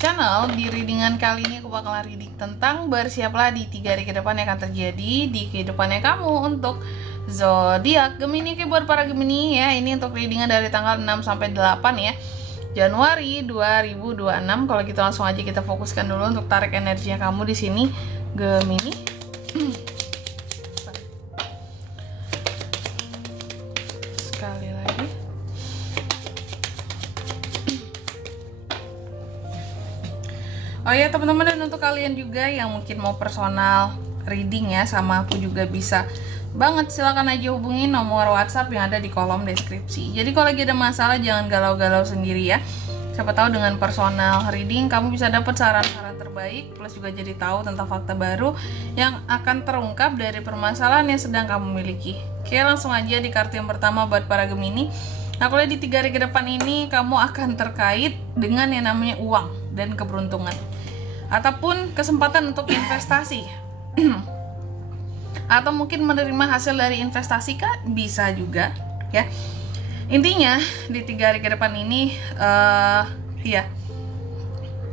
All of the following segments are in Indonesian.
channel. Di readingan kali ini aku bakal reading tentang bersiaplah di 3 hari ke depan yang akan terjadi di kehidupannya kamu untuk zodiak Gemini. Oke, buat para Gemini ya, ini untuk readingan dari tanggal 6 sampai 8 ya Januari 2026. Kalau gitu langsung aja kita fokuskan dulu untuk tarik energinya kamu di sini Gemini. Sekali lagi. Oh ya teman-teman, dan untuk kalian juga yang mungkin mau personal reading ya sama aku juga bisa banget, silahkan aja hubungi nomor WhatsApp yang ada di kolom deskripsi. Jadi kalau lagi ada masalah jangan galau-galau sendiri ya. Siapa tahu dengan personal reading kamu bisa dapat saran-saran terbaik, plus juga jadi tahu tentang fakta baru yang akan terungkap dari permasalahan yang sedang kamu miliki. Oke, langsung aja di kartu yang pertama buat para Gemini. Aku lihat di 3 hari ke depan ini kamu akan terkait dengan yang namanya uang dan keberuntungan ataupun kesempatan untuk investasi atau mungkin menerima hasil dari investasi kak, bisa juga ya. Intinya di 3 hari ke depan ini ya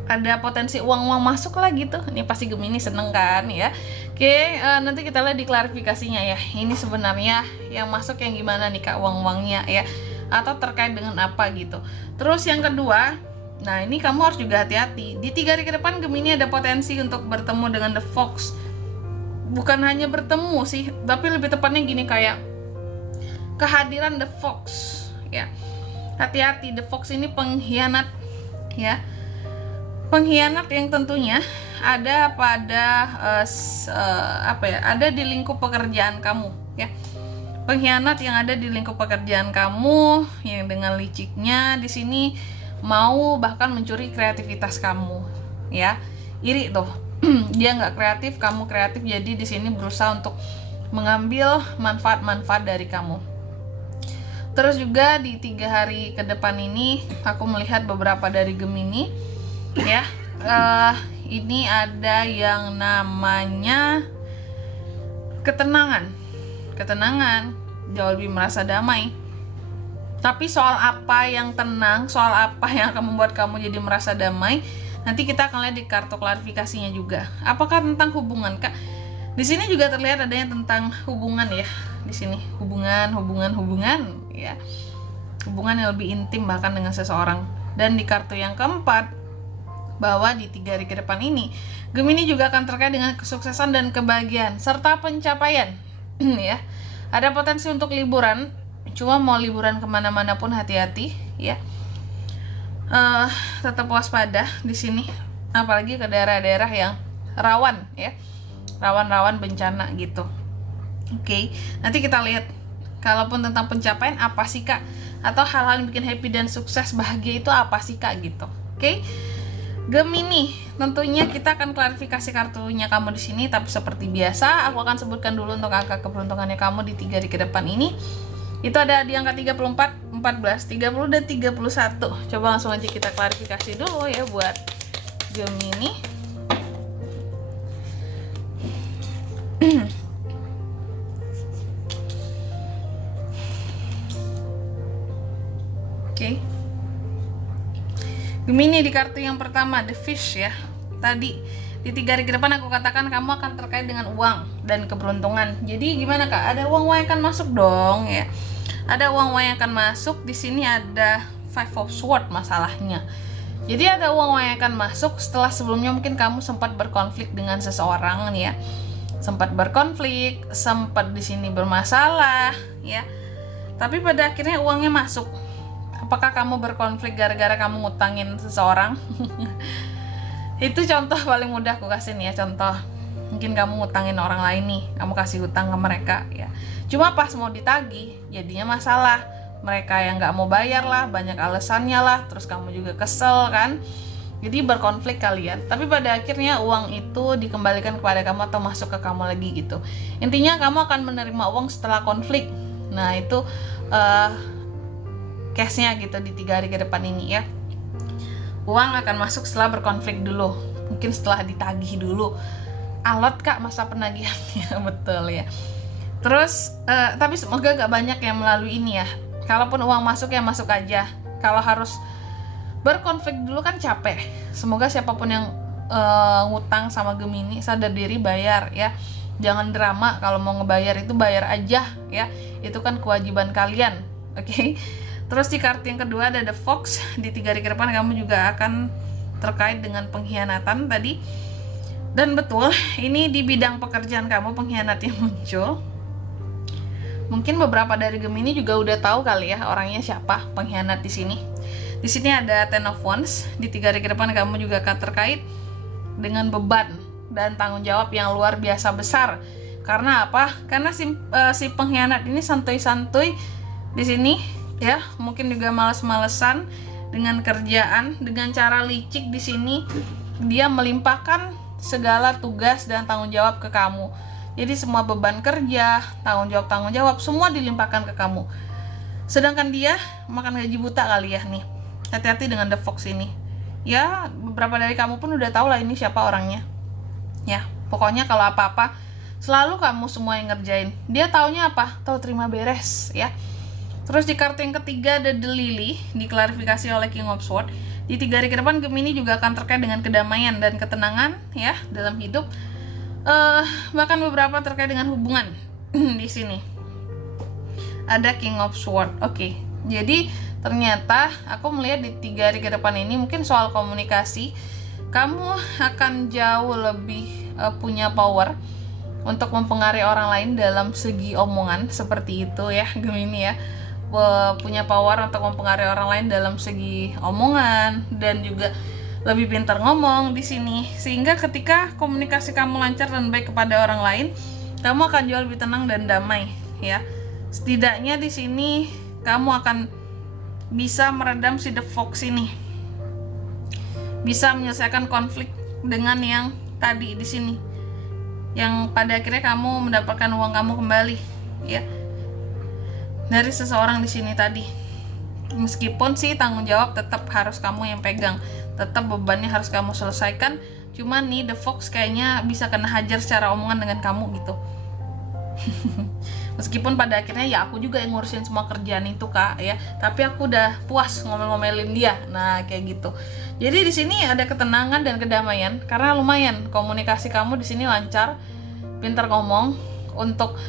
ada potensi uang masuk lah gitu. Ini pasti Gemini seneng kan ya. Oke, nanti kita lihat di klarifikasinya ya. Ini sebenarnya yang masuk yang gimana nih kak, uangnya ya, atau terkait dengan apa gitu. Terus yang kedua, nah ini kamu harus juga hati-hati. Di 3 hari ke depan Gemini ada potensi untuk bertemu dengan The Fox. Bukan hanya bertemu sih, tapi lebih tepatnya gini, kayak kehadiran The Fox ya. Hati-hati, The Fox ini pengkhianat ya. Pengkhianat yang tentunya ada pada ada di lingkup pekerjaan kamu ya. Pengkhianat yang ada di lingkup pekerjaan kamu yang dengan liciknya di sini mau bahkan mencuri kreativitas kamu ya. Iri tuh. Dia nggak kreatif, kamu kreatif, jadi di sini berusaha untuk mengambil manfaat-manfaat dari kamu. Terus juga di 3 hari ke depan ini aku melihat beberapa dari Gemini ya. Ini ada yang namanya ketenangan, jauh lebih merasa damai. Tapi soal apa yang tenang, soal apa yang akan membuat kamu jadi merasa damai, nanti kita akan lihat di kartu klarifikasinya juga. Apakah tentang hubungan kak? Di sini juga terlihat adanya tentang hubungan ya. Di sini hubungan ya. Hubungan yang lebih intim bahkan dengan seseorang. Dan di kartu yang keempat, bahwa di 3 hari ke depan ini Gemini juga akan terkait dengan kesuksesan dan kebahagiaan serta pencapaian ya. Ada potensi untuk liburan, cuma mau liburan kemana-mana pun hati-hati ya. Tetap waspada di sini, apalagi ke daerah-daerah yang rawan ya, rawan bencana gitu. Oke, nanti kita lihat kalaupun tentang pencapaian apa sih kak, atau hal-hal yang bikin happy dan sukses bahagia itu apa sih kak gitu. Oke. Gemini, tentunya kita akan klarifikasi kartunya kamu di sini, tapi seperti biasa aku akan sebutkan dulu untuk angka keberuntungannya kamu di 3 hari ke depan ini. Itu ada di angka 34, 14, 30 dan 31. Coba langsung aja kita klarifikasi dulu ya buat Gemini. Oke. Gemini di kartu yang pertama The Fish ya. Tadi di 3 hari ke depan aku katakan kamu akan terkait dengan uang dan keberuntungan. Jadi gimana kak? Ada uang yang akan masuk dong ya. Ada uang yang akan masuk. Di sini ada Five of Swords masalahnya. Jadi ada uang yang akan masuk setelah sebelumnya mungkin kamu sempat berkonflik dengan seseorang nih ya. Sempat berkonflik, sempat di sini bermasalah ya. Tapi pada akhirnya uangnya masuk. Apakah kamu berkonflik gara-gara kamu ngutangin seseorang? Itu contoh paling mudah aku kasih nih ya, contoh. Mungkin kamu ngutangin orang lain nih, kamu kasih hutang ke mereka ya. Cuma pas mau ditagih, jadinya masalah. Mereka yang nggak mau bayar lah, banyak alasannya lah, terus kamu juga kesel kan. Jadi berkonflik kalian. Tapi pada akhirnya uang itu dikembalikan kepada kamu atau masuk ke kamu lagi gitu. Intinya kamu akan menerima uang setelah konflik. Nah itu case-nya gitu di 3 hari ke depan ini ya. Uang akan masuk setelah berkonflik dulu, mungkin setelah ditagih dulu. Alot kak masa penagihannya. Betul ya. Terus tapi semoga gak banyak yang melalui ini ya. Kalaupun uang masuk ya masuk aja. Kalau harus Berkonflik dulu kan capek. Semoga siapapun yang ngutang sama Gemini sadar diri bayar ya. Jangan drama, kalau mau ngebayar itu bayar aja ya. Itu kan kewajiban kalian. Oke. Terus di kartu yang kedua ada The Fox. Di 3 hari ke depan kamu juga akan terkait dengan pengkhianatan tadi. Dan betul, ini di bidang pekerjaan kamu pengkhianat yang muncul. Mungkin beberapa dari Gemini juga udah tahu kali ya orangnya siapa pengkhianat di sini. Di sini ada Ten of Wands. Di 3 hari ke depan kamu juga akan terkait dengan beban dan tanggung jawab yang luar biasa besar. Karena apa? Karena si pengkhianat ini santuy-santuy di sini ya, mungkin juga males-malesan dengan kerjaan, dengan cara licik di sini dia melimpahkan segala tugas dan tanggung jawab ke kamu. Jadi semua beban kerja, tanggung jawab semua dilimpahkan ke kamu. Sedangkan dia makan gaji buta kali ya nih. Hati-hati dengan The Fox ini. Ya, beberapa dari kamu pun udah tahu lah ini siapa orangnya. Ya, pokoknya kalau apa-apa selalu kamu semua yang ngerjain. Dia taunya apa? Tahu terima beres ya. Terus di kartu yang ketiga ada The Lily, diklarifikasi oleh King of Swords. Di 3 hari ke depan Gemini juga akan terkait dengan kedamaian dan ketenangan ya dalam hidup. Bahkan beberapa terkait dengan hubungan di sini. Ada King of Swords. Oke. Jadi ternyata aku melihat di 3 hari ke depan ini mungkin soal komunikasi kamu akan jauh lebih punya power untuk mempengaruhi orang lain dalam segi omongan seperti itu ya Gemini ya. Punya power untuk mempengaruhi orang lain dalam segi omongan dan juga lebih pintar ngomong di sini, sehingga ketika komunikasi kamu lancar dan baik kepada orang lain, kamu akan jauh lebih tenang dan damai ya. Setidaknya di sini kamu akan bisa meredam si The Fox ini, bisa menyelesaikan konflik dengan yang tadi di sini, yang pada akhirnya kamu mendapatkan uang kamu kembali ya dari seseorang di sini tadi. Meskipun sih tanggung jawab tetap harus kamu yang pegang, tetap bebannya harus kamu selesaikan. Cuman nih The Fox kayaknya bisa kena hajar secara omongan dengan kamu gitu. Meskipun pada akhirnya ya aku juga yang ngurusin semua kerjaan itu kak ya, tapi aku udah puas ngomel-ngomelin dia. Nah kayak gitu. Jadi di sini ada ketenangan dan kedamaian karena lumayan komunikasi kamu di sini lancar, pintar ngomong, untuk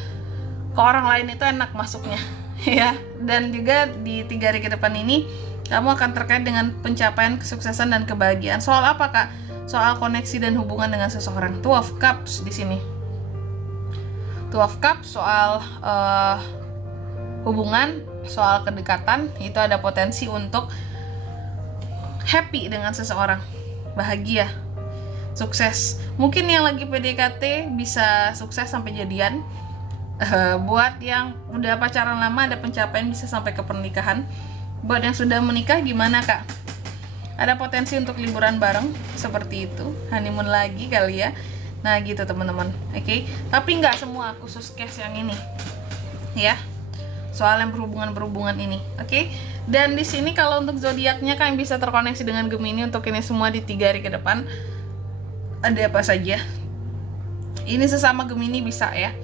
ke orang lain itu enak masuknya ya. Dan juga di 3 hari ke depan ini kamu akan terkait dengan pencapaian kesuksesan dan kebahagiaan. Soal apa kak? Soal koneksi dan hubungan dengan seseorang. Two of Cups di sini. Two of Cups soal hubungan, soal kedekatan, itu ada potensi untuk happy dengan seseorang, bahagia, sukses. Mungkin yang lagi PDKT bisa sukses sampai jadian. Buat yang udah pacaran lama ada pencapaian bisa sampai ke pernikahan. Buat yang sudah menikah gimana kak? Ada potensi untuk liburan bareng seperti itu, honeymoon lagi kali ya. Nah gitu teman-teman, oke. Tapi nggak semua, khusus case yang ini ya, soal yang berhubungan ini, oke. Dan di sini kalau untuk zodiaknya kan bisa terkoneksi dengan Gemini untuk ini semua di 3 hari ke depan. Ada apa saja? Ini sesama Gemini bisa ya.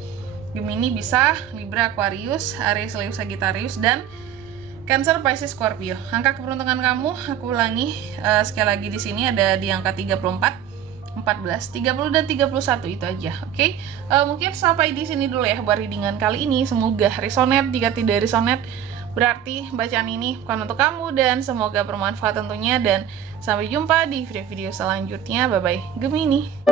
Gemini bisa, Libra, Aquarius, Aries, Leo, Sagittarius, dan Cancer, Pisces, Scorpio. Angka keberuntungan kamu, aku ulangi sekali lagi di sini ada di angka 34, 14, 30 dan 31 itu aja. Oke. Mungkin sampai di sini dulu ya buat readingan kali ini. Semoga resonate. Jika tidak resonate berarti bacaan ini bukan untuk kamu, dan semoga bermanfaat tentunya, dan sampai jumpa di video-video selanjutnya. Bye bye Gemini.